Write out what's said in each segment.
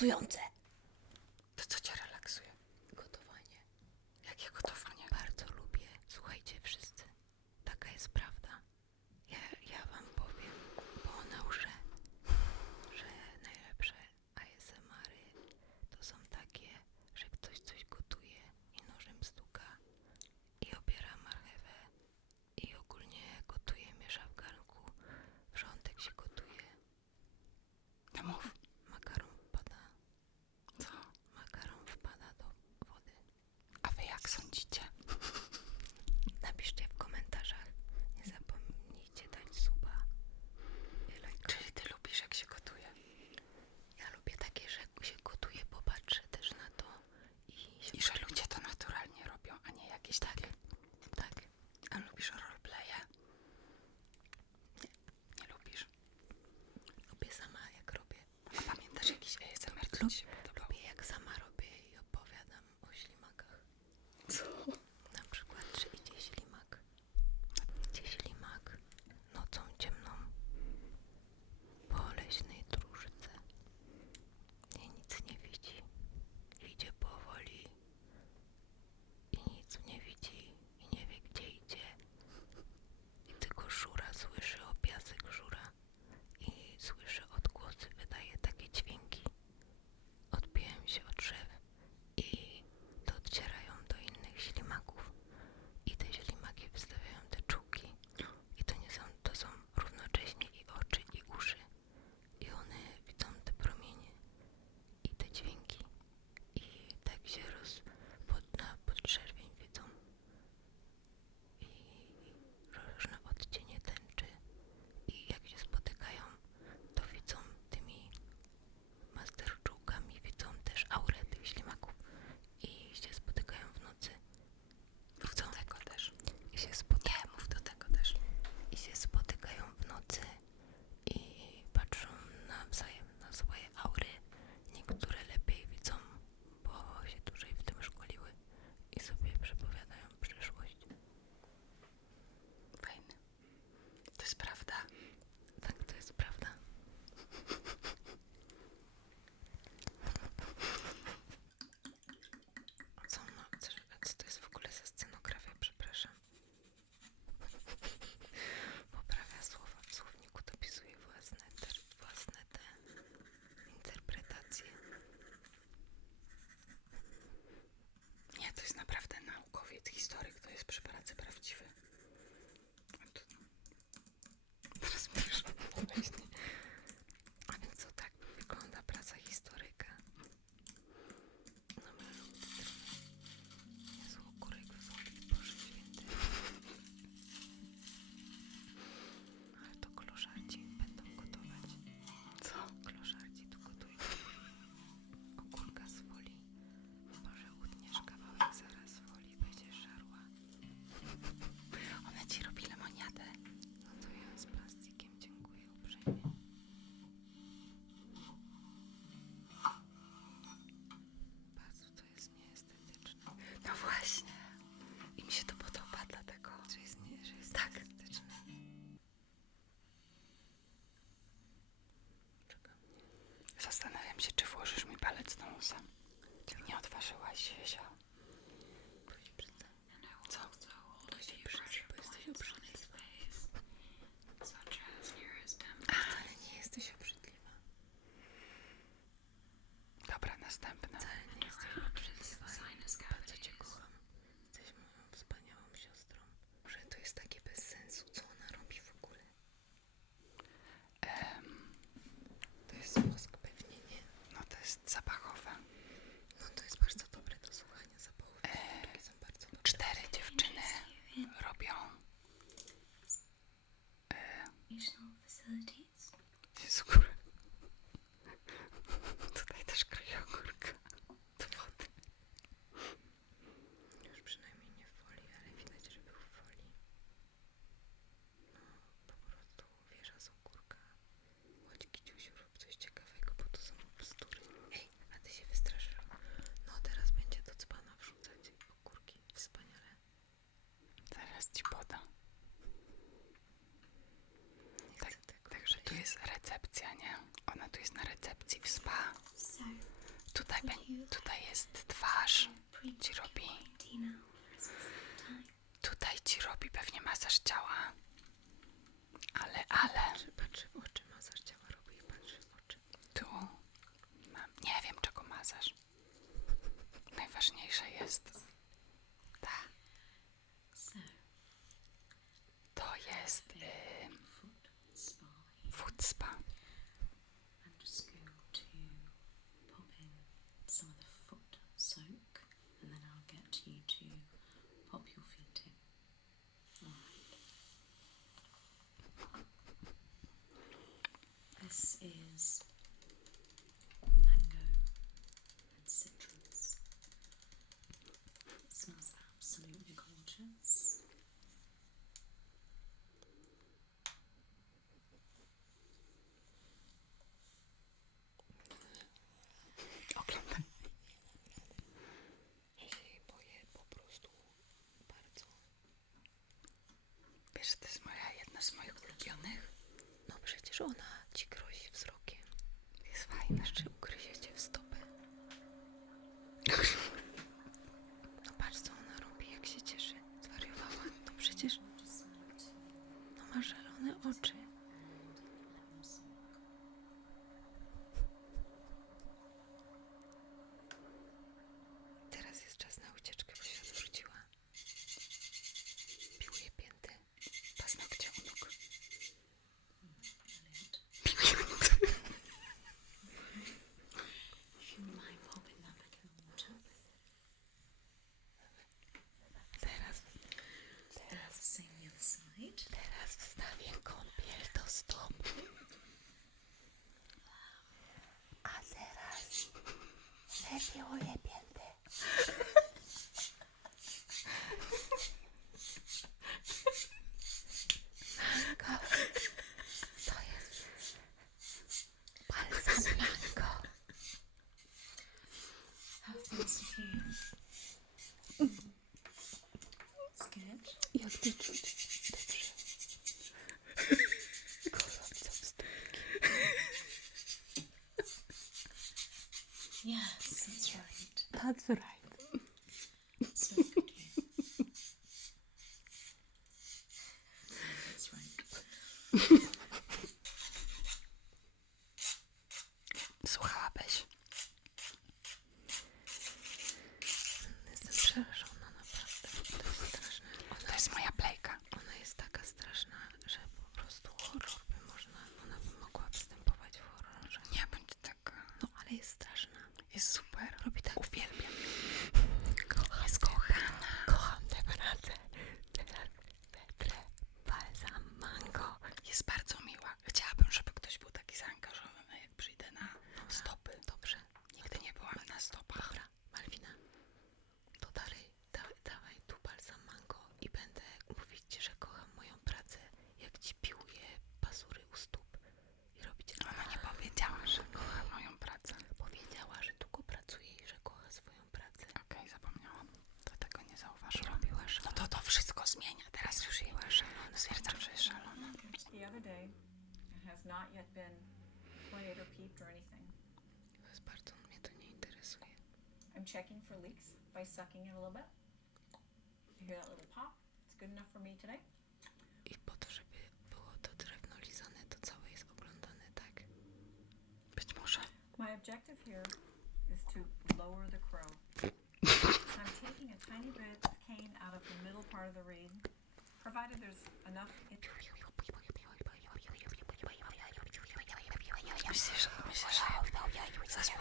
Relaksujące. 是我谢谢 jest na recepcji w spa. Tutaj, tutaj jest twarz, ci robi. Tutaj ci robi pewnie masaż ciała. Ale, ale. Patrzy, w oczy, masaż ciała robi, patrzy w oczy. Tu mam, nie wiem czego masaż. Najważniejsze jest że to jest moja jedna z moich ulubionych. No przecież ona هاد الجرح day. It has not yet been played or peeped or anything. I'm checking for leaks by sucking it a little bit. You hear that little pop? It's good enough for me today. I. My objective here is to lower the crow. I'm taking a tiny bit of cane out of the middle part of the reed, provided there's enough. It- Mesaj, mesaj, mesaj.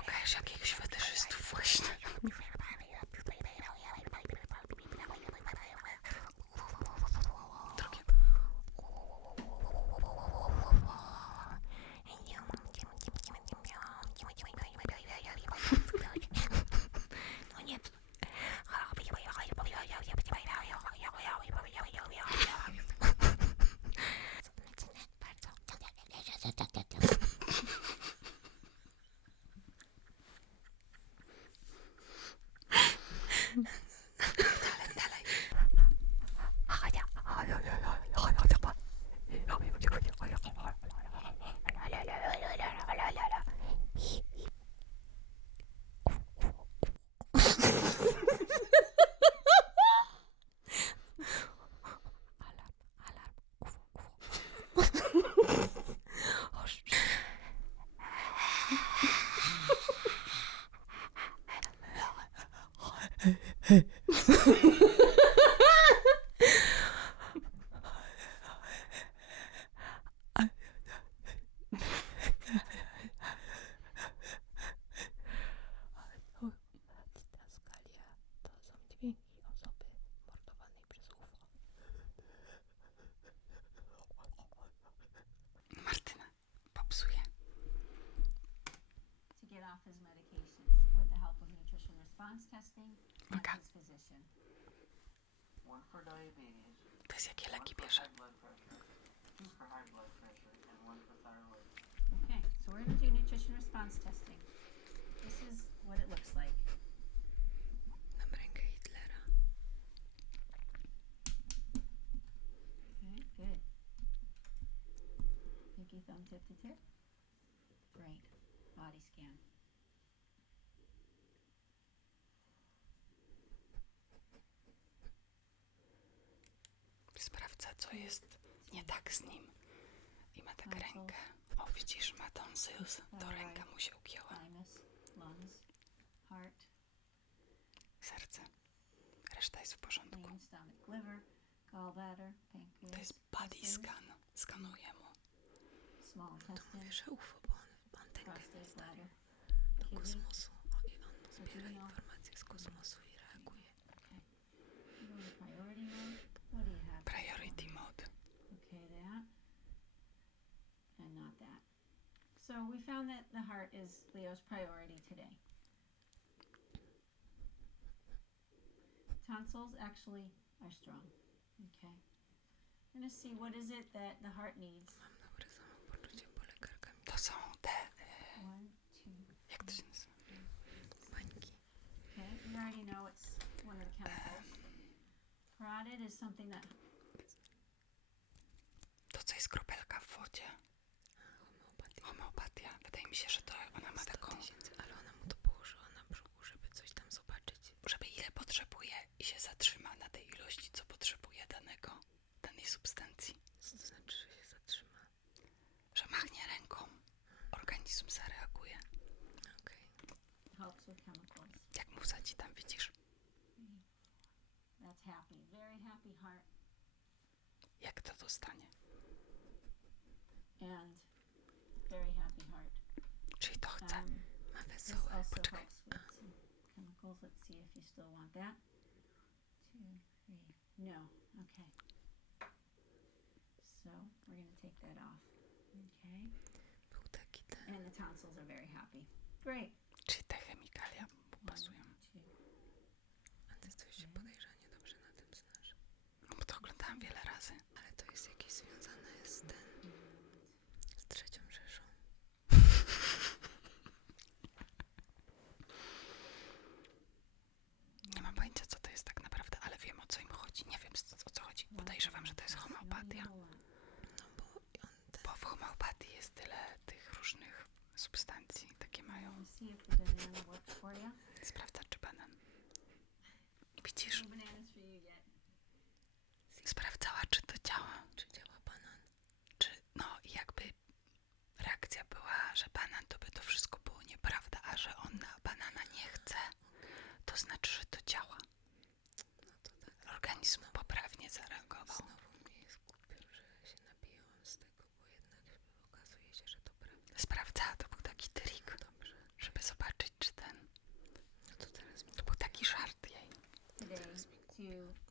Testing and Okay. his physician. one for To jest jakie leki bierze? high blood pressure, two for high blood pressure, and one for thyroid. Okay, so we're going to do nutrition response testing. This is what it looks like. Dam rękę Hitlera. Okay, good. Pinky thumb tip to tip. Great. Body scan. Co jest nie tak z nim. I ma tak rękę. O, widzisz, ma tonsils. To ręka mu się ugięła. Serce. Reszta jest w porządku. To jest body scan. Skanuje mu. intestine, Mówię, że UFO, bo on antenkę bladder, do kosmosu. O, I on zbiera informacje z kosmosu So we found that the heart is Leo's priority today. Tonsils actually are strong. Okay. I'm gonna see what is it that the heart needs. To to. Okay, you already know it's one of the chemicals. Parotid is something that To, co jest kropelka w wodzie. Homeopatia. Wydaje mi się, że to ona ma 100 taką... tysięcy, ale ona mu to położyła na brzuchu, żeby coś tam zobaczyć. Żeby ile potrzebuje i się zatrzyma na tej ilości, co potrzebuje danego, danej substancji. Co to znaczy, że się zatrzyma? Że machnie ręką. Organizm zareaguje. Okej. chemicals. Jak mu wsadzi tam, widzisz? That's happy. Very happy heart. Jak to dostanie? and. Czyli to chce. Um, Ma wesołe. Poczekaj. chemicals. Let's see if you still want that. Two, three. No. Okay. So we're going to take that off. Okay. Był taki ten. And the tonsils are very happy. Great. Czyli te chemikalia pasują. A ty coś się podejrzanie dobrze na tym znasz. No bo to oglądałam wiele razy. Ale to jest jakieś związane z ten. z trzecią Rzeszą. Nie mam pojęcia, co to jest tak naprawdę, ale wiem, o co im chodzi. Nie wiem, o o co chodzi. Podejrzewam, że to jest homeopatia. No bo on ten. Bo w homeopatii jest tyle tych różnych substancji. Takie mają. Let's see if the banana works for you. to znaczy, że to działa. No to tak. Organizm poprawnie zareagował. Znowu mnie jest głupio, że się nabijałam z tego, bo jednak okazuje się, że to prawda. Sprawdza, to był taki trik, Dobrze. żeby zobaczyć, czy ten. No to teraz mi To był taki żart jej. today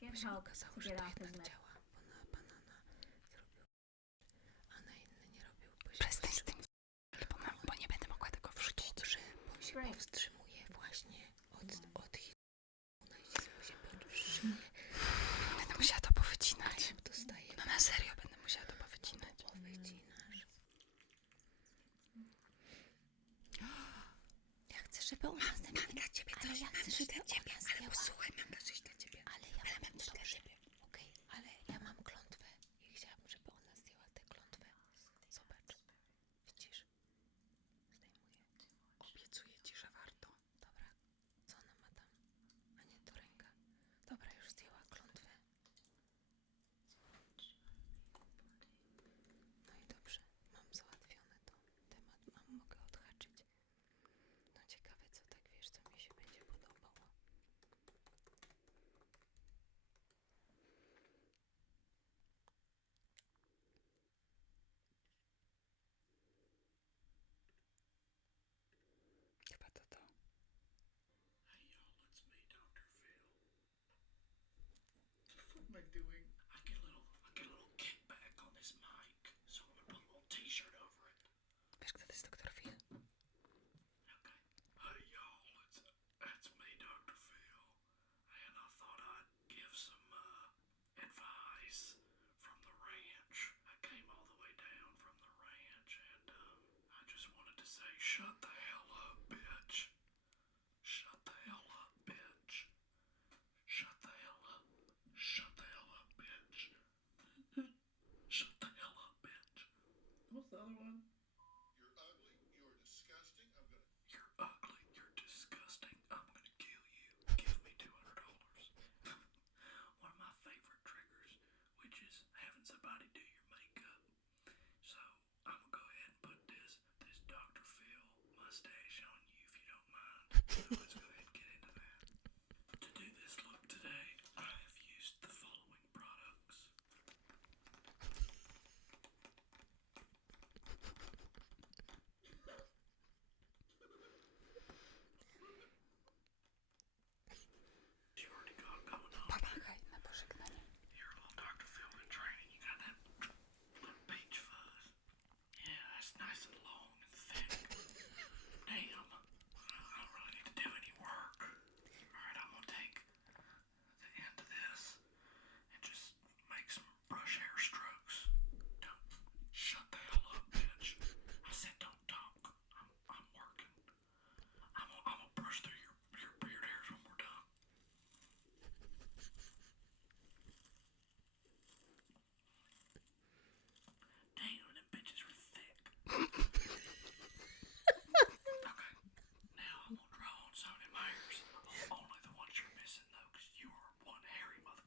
to get się help okazało, że to jednak działa, bo na banana zrobił, a na inny nie robił, bo się Przestań z tym, bo, mam, bo nie będę mogła tego wrzucić. Dobrze, bo się powstrzymuje właśnie od, od hit. Ona się powstrzymuje, Będę musiała to powycinać. No na serio będę musiała to powycinać. wycinasz. Ja chcę, żeby ona ze mnie dla ciebie coś, chcę,